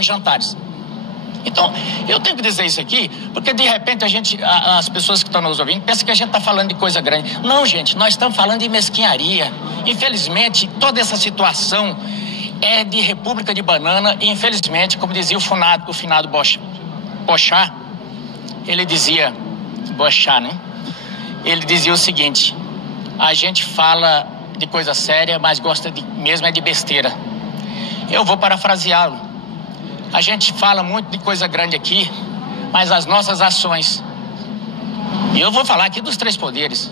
jantares. Então, eu tenho que dizer isso aqui, porque de repente as pessoas que estão nos ouvindo pensam que a gente está falando de coisa grande. Não, gente, nós estamos falando de mesquinharia. Infelizmente, toda essa situação é de República de Banana e, infelizmente, como dizia o finado Bochá, ele dizia, Bochá, né? Ele dizia o seguinte: a gente fala de coisa séria, mas gosta mesmo é de besteira. Eu vou parafraseá-lo. A gente fala muito de coisa grande aqui, mas as nossas ações, e eu vou falar aqui dos três poderes,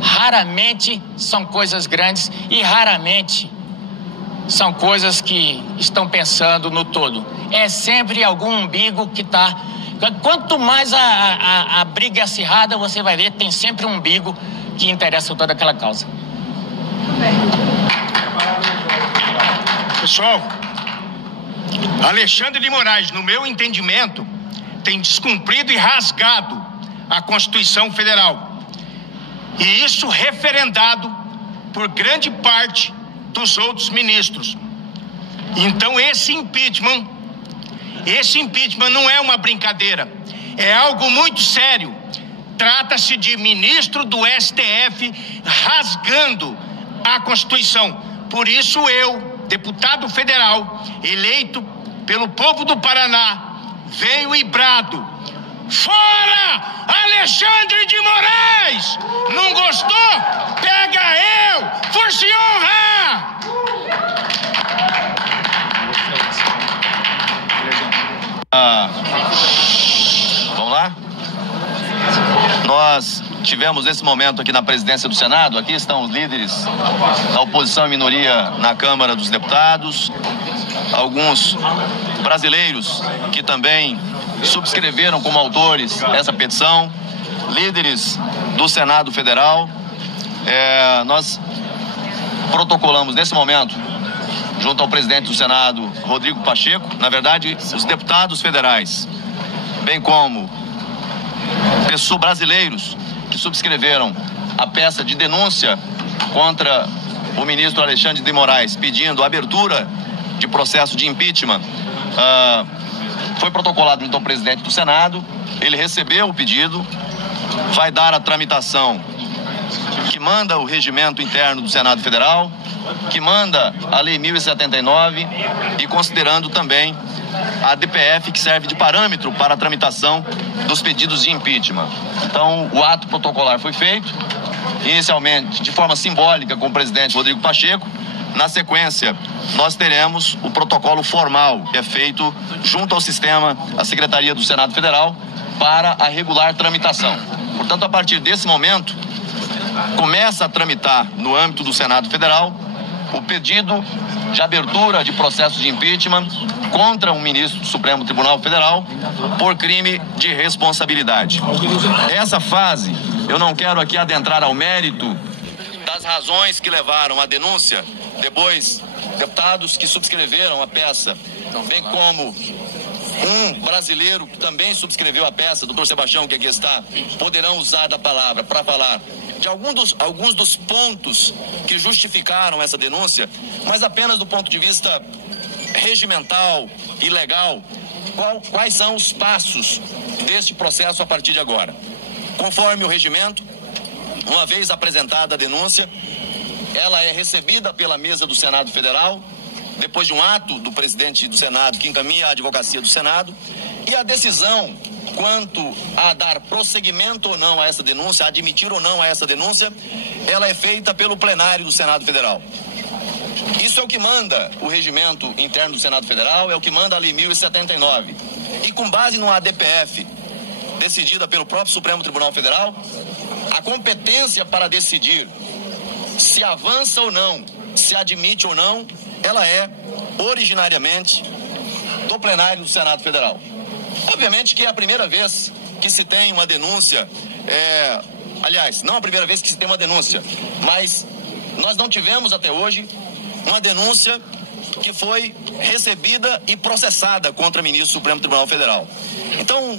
raramente são coisas grandes e raramente são coisas que estão pensando no todo. É sempre algum umbigo que está... Quanto mais a briga é acirrada, você vai ver, tem sempre um umbigo que interessa toda aquela causa. Pessoal, Alexandre de Moraes, no meu entendimento, tem descumprido e rasgado a Constituição Federal. E isso referendado por grande parte dos outros ministros. Então esse impeachment não é uma brincadeira, é algo muito sério. Trata-se de ministro do STF rasgando a Constituição. Por isso eu, deputado federal, eleito pelo povo do Paraná, venho e brado: fora Alexandre de Moraes! Não gostou? Pega eu! Força e honra! Vamos lá? Nós tivemos esse momento aqui na presidência do Senado. Aqui estão os líderes da oposição e minoria na Câmara dos Deputados, alguns brasileiros que também subscreveram como autores essa petição, líderes do Senado Federal. Nós protocolamos nesse momento, junto ao presidente do Senado, Rodrigo Pacheco, na verdade, os deputados federais, bem como pessoas brasileiros que subscreveram a peça de denúncia contra o ministro Alexandre de Moraes, pedindo a abertura de processo de impeachment. Foi protocolado junto ao presidente do Senado, ele recebeu o pedido, vai dar a tramitação que manda o regimento interno do Senado Federal, que manda a Lei 1079 e considerando também a DPF, que serve de parâmetro para a tramitação dos pedidos de impeachment. Então, o ato protocolar foi feito, inicialmente de forma simbólica com o presidente Rodrigo Pacheco. Na sequência, nós teremos o protocolo formal, que é feito junto ao sistema, a Secretaria do Senado Federal, para a regular tramitação. Portanto, a partir desse momento, começa a tramitar no âmbito do Senado Federal o pedido de abertura de processo de impeachment contra um ministro do Supremo Tribunal Federal por crime de responsabilidade. Essa fase, eu não quero aqui adentrar ao mérito das razões que levaram à denúncia. Depois, deputados que subscreveram a peça, bem como um brasileiro que também subscreveu a peça, doutor Sebastião, que aqui está, poderão usar da palavra para falar de alguns dos pontos que justificaram essa denúncia, mas apenas do ponto de vista regimental e legal, quais são os passos deste processo a partir de agora. Conforme o regimento, uma vez apresentada a denúncia, ela é recebida pela mesa do Senado Federal, depois de um ato do presidente do Senado que encaminha a advocacia do Senado, e a decisão quanto a dar prosseguimento ou não a essa denúncia, a admitir ou não a essa denúncia, ela é feita pelo plenário do Senado Federal. Isso é o que manda o regimento interno do Senado Federal, é o que manda a Lei 1079. E com base no ADPF, decidida pelo próprio Supremo Tribunal Federal, a competência para decidir se avança ou não, se admite ou não, ela é originariamente do plenário do Senado Federal. Obviamente que é a primeira vez que se tem uma denúncia, aliás, não a primeira vez que se tem uma denúncia, mas nós não tivemos até hoje uma denúncia que foi recebida e processada contra ministro do Supremo Tribunal Federal. Então,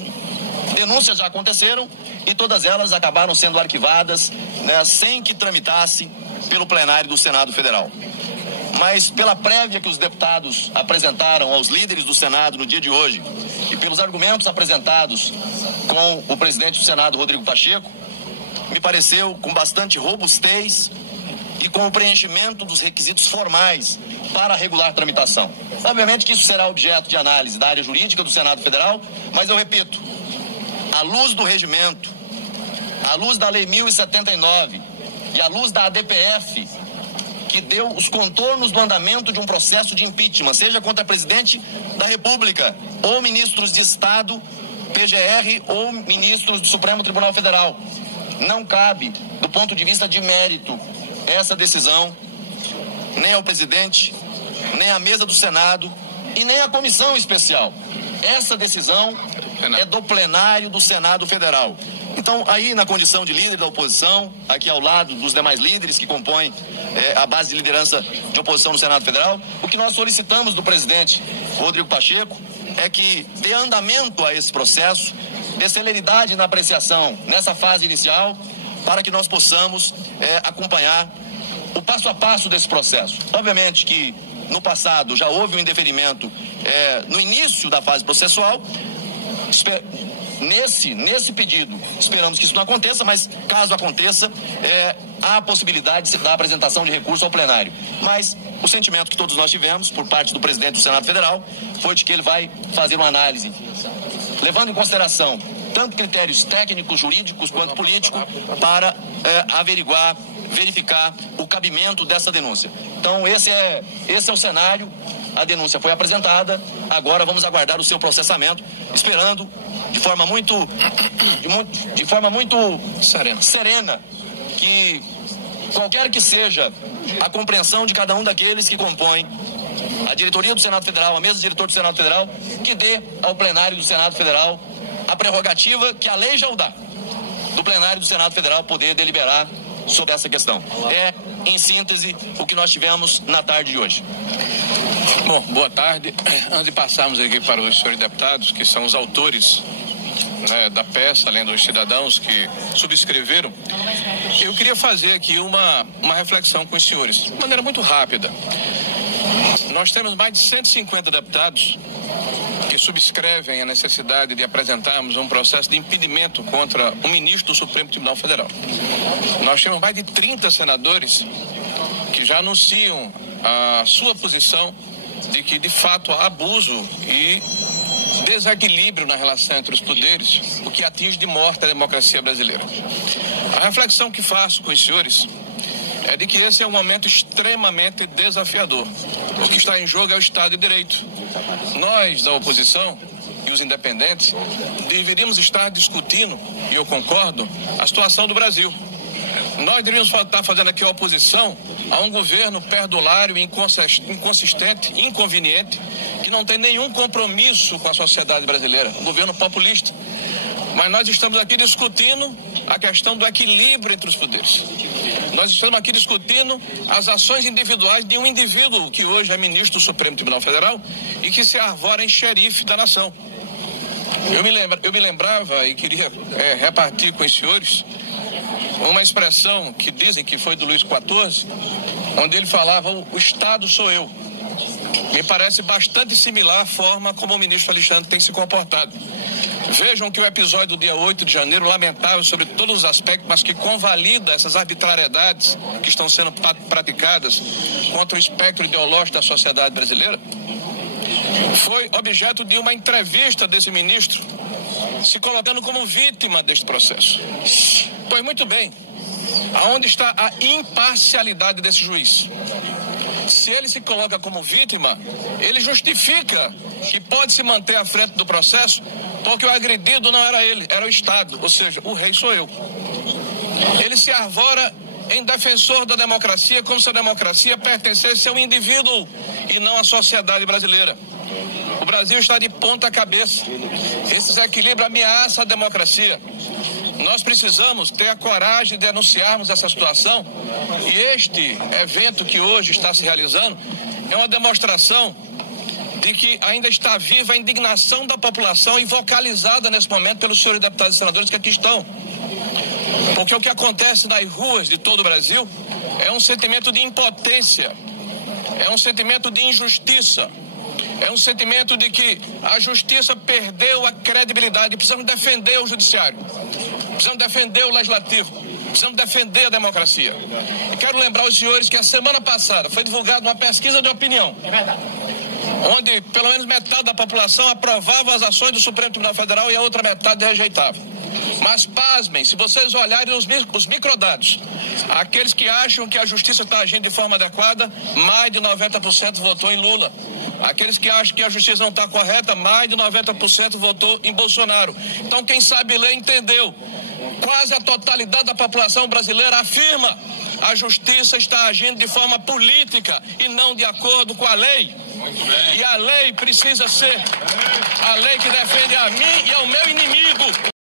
denúncias já aconteceram e todas elas acabaram sendo arquivadas, né, sem que tramitasse pelo plenário do Senado Federal. mas pela prévia que os deputados apresentaram aos líderes do Senado no dia de hoje e pelos argumentos apresentados com o presidente do Senado, Rodrigo Pacheco, me pareceu com bastante robustez e com o preenchimento dos requisitos formais para a regular tramitação. Obviamente que isso será objeto de análise da área jurídica do Senado Federal, mas eu repito, à luz do regimento, à luz da Lei 1079 e à luz da ADPF, que deu os contornos do andamento de um processo de impeachment, seja contra presidente da República, ou ministros de Estado, PGR, ou ministros do Supremo Tribunal Federal. Não cabe, do ponto de vista de mérito, essa decisão, nem ao presidente, nem à mesa do Senado e nem à comissão especial. Essa decisão é do plenário do Senado Federal. Então, aí na condição de líder da oposição, aqui ao lado dos demais líderes que compõem a base de liderança de oposição no Senado Federal, o que nós solicitamos do presidente Rodrigo Pacheco é que dê andamento a esse processo, dê celeridade na apreciação nessa fase inicial, para que nós possamos acompanhar o passo a passo desse processo. Obviamente que no passado já houve um indeferimento no início da fase processual. Nesse pedido, esperamos que isso não aconteça, mas caso aconteça, há a possibilidade da apresentação de recurso ao plenário. Mas o sentimento que todos nós tivemos, por parte do presidente do Senado Federal, foi de que ele vai fazer uma análise, levando em consideração tanto critérios técnicos, jurídicos, quanto políticos, para verificar o cabimento dessa denúncia. Então, esse é o cenário. A denúncia foi apresentada, agora vamos aguardar o seu processamento, esperando de forma muito serena que qualquer que seja a compreensão de cada um daqueles que compõem a diretoria do Senado Federal, a mesa do diretor do Senado Federal, que dê ao plenário do Senado Federal a prerrogativa que a lei já o dá, do plenário do Senado Federal poder deliberar sobre essa questão. É, em síntese, o que nós tivemos na tarde de hoje. Bom, boa tarde. Antes de passarmos aqui para os senhores deputados, que são os autores da peça, além dos cidadãos que subscreveram, eu queria fazer aqui uma reflexão com os senhores, de maneira muito rápida. Nós temos mais de 150 deputados que subscrevem a necessidade de apresentarmos um processo de impedimento contra um ministro do Supremo Tribunal Federal. Nós temos mais de 30 senadores que já anunciam a sua posição de que, de fato, há abuso e desequilíbrio na relação entre os poderes, o que atinge de morte a democracia brasileira. A reflexão que faço com os senhores é de que esse é um momento extremamente desafiador. O que está em jogo é o Estado de Direito. Nós, da oposição e os independentes, deveríamos estar discutindo, e eu concordo, a situação do Brasil. Nós deveríamos estar fazendo aqui a oposição a um governo perdulário, inconsistente, inconveniente, que não tem nenhum compromisso com a sociedade brasileira, um governo populista. Mas nós estamos aqui discutindo a questão do equilíbrio entre os poderes. Nós estamos aqui discutindo as ações individuais de um indivíduo que hoje é ministro do Supremo Tribunal Federal e que se arvora em xerife da nação. Eu me lembrava e queria repartir com os senhores uma expressão que dizem que foi do Luís XIV, onde ele falava: o Estado sou eu. Me parece bastante similar à forma como o ministro Alexandre tem se comportado. Vejam que o episódio do dia 8 de janeiro, lamentável sobre todos os aspectos, mas que convalida essas arbitrariedades que estão sendo praticadas contra o espectro ideológico da sociedade brasileira, foi objeto de uma entrevista desse ministro, se colocando como vítima deste processo. Pois muito bem, aonde está a imparcialidade desse juiz? Se ele se coloca como vítima, ele justifica que pode se manter à frente do processo porque o agredido não era ele, era o Estado, ou seja, o rei sou eu. Ele se arvora em defensor da democracia, como se a democracia pertencesse a um indivíduo e não à sociedade brasileira. O Brasil está de ponta cabeça. Esse desequilíbrio ameaça a democracia. Nós precisamos ter a coragem de denunciarmos essa situação, e este evento que hoje está se realizando é uma demonstração de que ainda está viva a indignação da população e vocalizada nesse momento pelos senhores deputados e senadores que aqui estão. Porque o que acontece nas ruas de todo o Brasil é um sentimento de impotência, é um sentimento de injustiça, é um sentimento de que a justiça perdeu a credibilidade. Precisamos defender o judiciário, precisamos defender o legislativo, precisamos defender a democracia. E quero lembrar aos senhores que a semana passada foi divulgada uma pesquisa de opinião, onde pelo menos metade da população aprovava as ações do Supremo Tribunal Federal e a outra metade rejeitava. Mas pasmem, se vocês olharem os microdados, aqueles que acham que a justiça está agindo de forma adequada, mais de 90% votou em Lula. Aqueles que acham que a justiça não está correta, mais de 90% votou em Bolsonaro. Então quem sabe ler entendeu. Quase a totalidade da população brasileira afirma: a justiça está agindo de forma política e não de acordo com a lei. E a lei precisa ser a lei que defende a mim e ao meu inimigo.